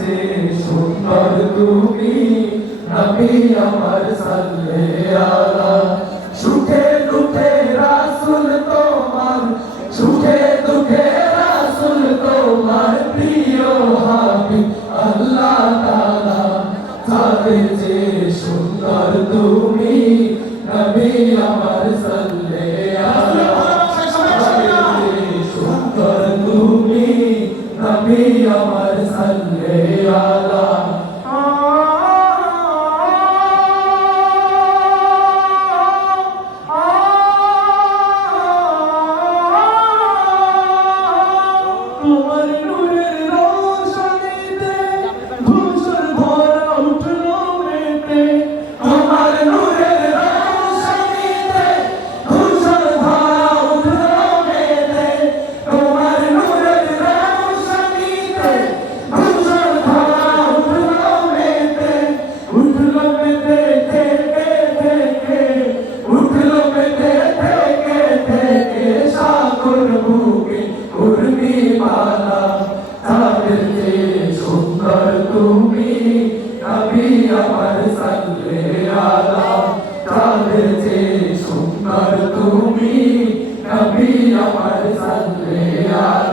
যে সুন্দর তুমি নবী আমার সাল্লে আলা সুখে দুঃখে রাসুল তোমার সুখে দুঃখে রাসুল তোমার প্রিয় হাবি আল্লাহ তাআলা চাঁদের যে সুন্দর তুমি। নবী আমার সাল্লে নবী আমার সাল্লে আলা। তোমার নূরের রোশনীতে ধূসর বুকে উর্মি মালা তাদের যে সুন্দর তুমি নবী আমার সাল্লে আলা তাদের যে সুন্দর তুমি নবী আমার সাল্লে আলা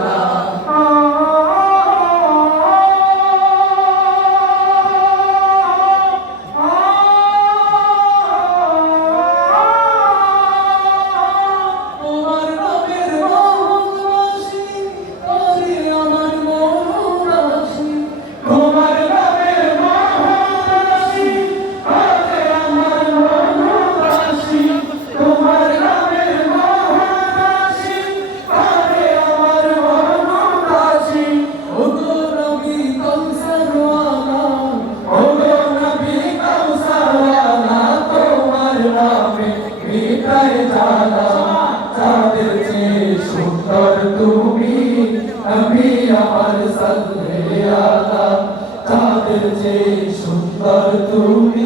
চেয়ে সুন্দর তুমি।